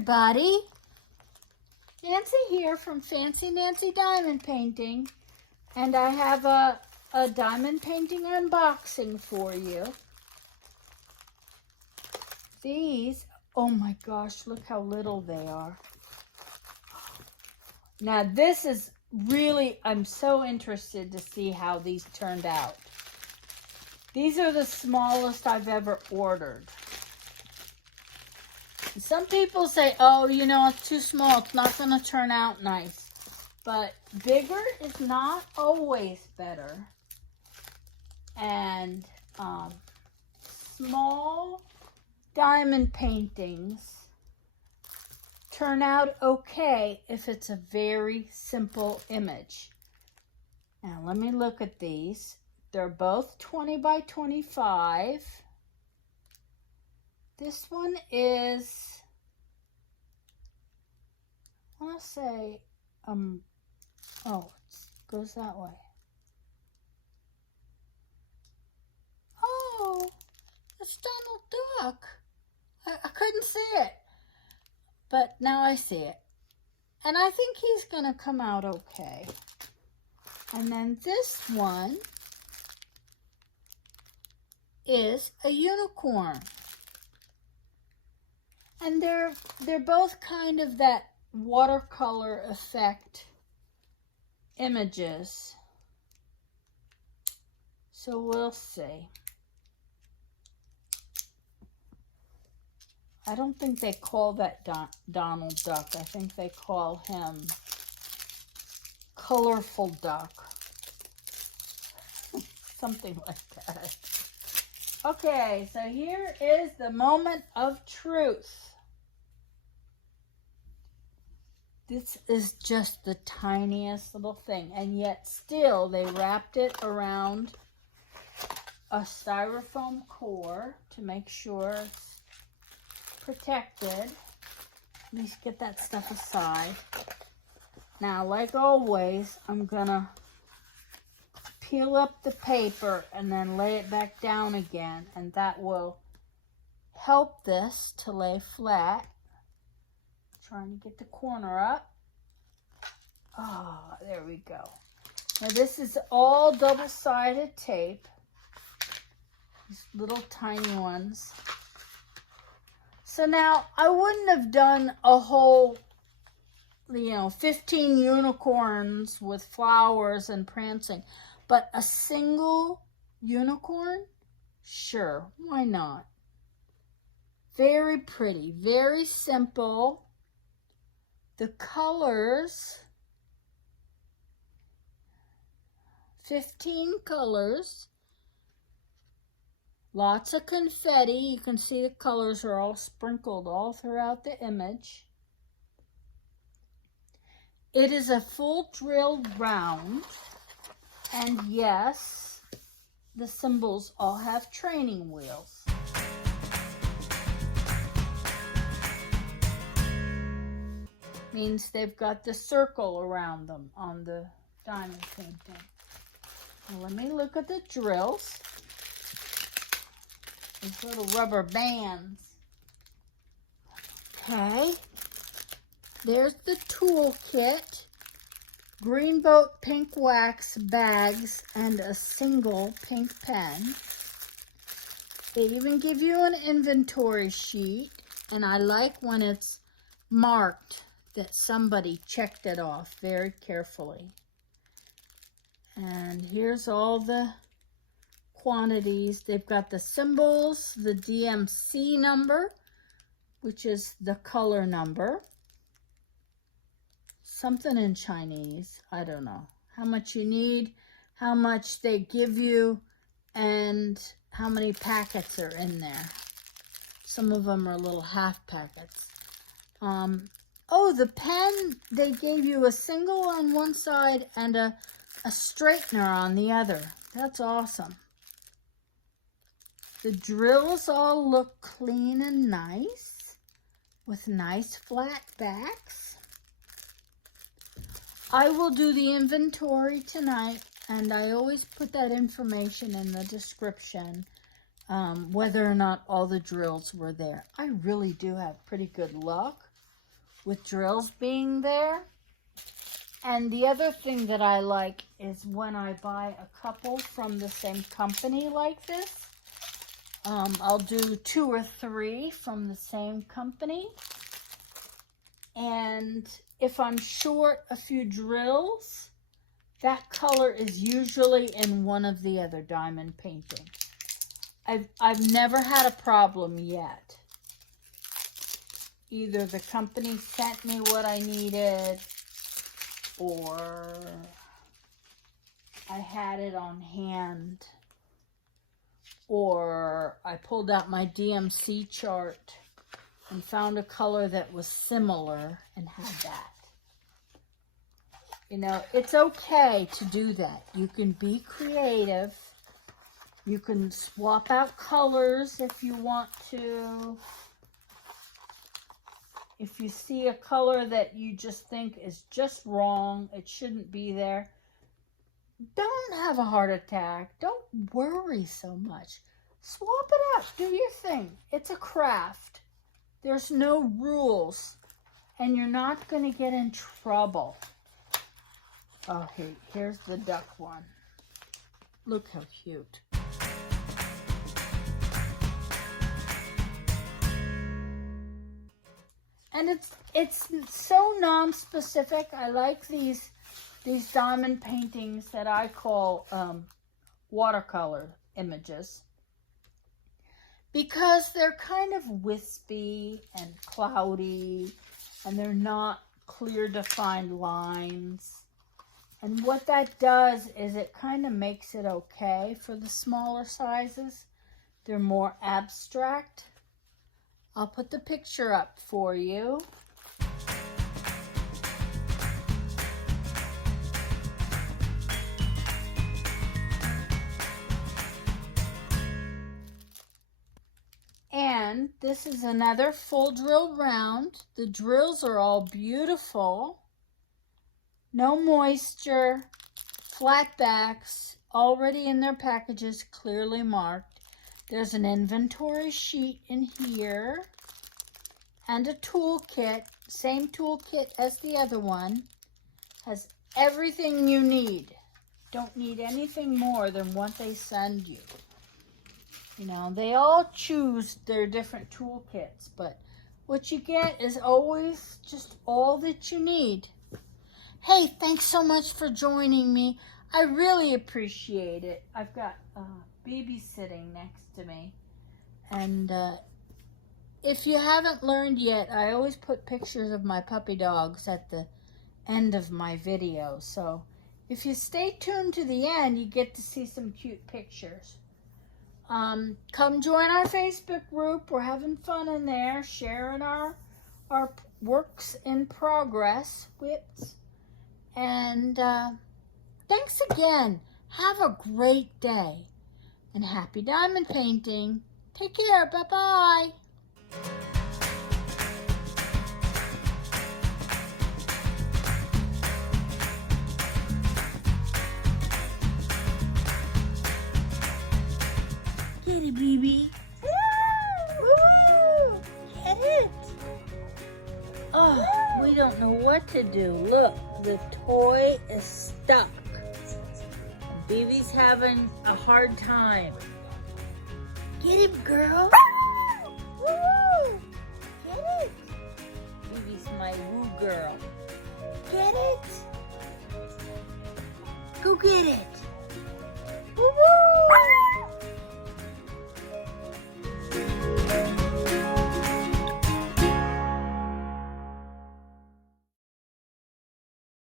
everybody. Nancy here from Fancy Nancy Diamond Painting, and I have a diamond painting unboxing for you. These, oh my gosh, look how little they are. Now this is really, I'm so interested to see how these turned out. These are the smallest I've ever ordered. Some people say, oh, you know, it's too small. It's not going to turn out nice. But bigger is not always better. And small diamond paintings turn out okay if it's a very simple image. Now, let me look at these. They're both 20 by 25. This one is, I want to say, oh, it goes that way. Oh, it's Donald Duck. I couldn't see it, but now I see it. And I think he's going to come out okay. And then this one is a unicorn. And they're both kind of that watercolor effect images. So we'll see. I don't think they call that Donald Duck. I think they call him Colorful Duck. Something like that. Okay, so here is the moment of truth. This is just the tiniest little thing, and yet still they wrapped it around a styrofoam core to make sure it's protected. Let me get that stuff aside. Now, like always, I'm gonna peel up the paper and then lay it back down again, and that will help this to lay flat. Trying to get the corner up. Oh, there we go. Now this is all double-sided tape. These little tiny ones. So now I wouldn't have done a whole, 15 unicorns with flowers and prancing. But a single unicorn? Sure, why not? Very pretty, very simple. The colors, 15 colors, lots of confetti. You can see the colors are all sprinkled all throughout the image. It is a full drilled round, and yes, the symbols all have training wheels. Means they've got the circle around them on the diamond painting. Now let me look at the drills. These little rubber bands. Okay. There's the tool kit. Green boat pink wax bags and a single pink pen. They even give you an inventory sheet, and I like when it's marked that somebody checked it off very carefully. And here's all the quantities. They've got the symbols, the DMC number, which is the color number. Something in Chinese, I don't know. How much you need, how much they give you, and how many packets are in there. Some of them are little half packets. Oh, the pen, they gave you a single on one side and a straightener on the other. That's awesome. The drills all look clean and nice with nice flat backs. I will do the inventory tonight, and I always put that information in the description, whether or not all the drills were there. I really do have pretty good luck with drills being there. And the other thing that I like is when I buy a couple from the same company like this. I'll do 2 or 3 from the same company. And if I'm short a few drills, that color is usually in one of the other diamond paintings. I've never had a problem yet. Either the company sent me what I needed, or I had it on hand, or I pulled out my DMC chart and found a color that was similar and had that. You know, it's okay to do that. You can be creative. You can swap out colors if you want to. If you see a color that you just think is just wrong, it shouldn't be there, don't have a heart attack. Don't worry so much. Swap it out. Do your thing. It's a craft. There's no rules. And you're not going to get in trouble. Oh, here's the duck one. Look how cute. And it's so non-specific. I like these diamond paintings that I call watercolor images, because they're kind of wispy and cloudy, and they're not clear defined lines. And what that does is it kind of makes it okay for the smaller sizes. They're more abstract. I'll put the picture up for you. And this is another full drill round. The drills are all beautiful. No moisture, flat backs, already in their packages, clearly marked. There's an inventory sheet in here and a toolkit, same toolkit as the other one. Has everything you need. Don't need anything more than what they send you. You know, they all choose their different toolkits, but what you get is always just all that you need. Hey, thanks so much for joining me. I really appreciate it. I've got baby sitting next to me. And if you haven't learned yet, I always put pictures of my puppy dogs at the end of my video. So if you stay tuned to the end, you get to see some cute pictures. Come join our Facebook group. We're having fun in there, sharing our works in progress whips. And thanks again. Have a great day. And happy diamond painting. Take care. Bye-bye. Get it, baby. Woo! Get it. Oh, we don't know what to do. Look, the toy is stuck. Baby's having a hard time. Get him, girl. Woo! Get it. Baby's my woo girl. Get it. Go get it. Woo!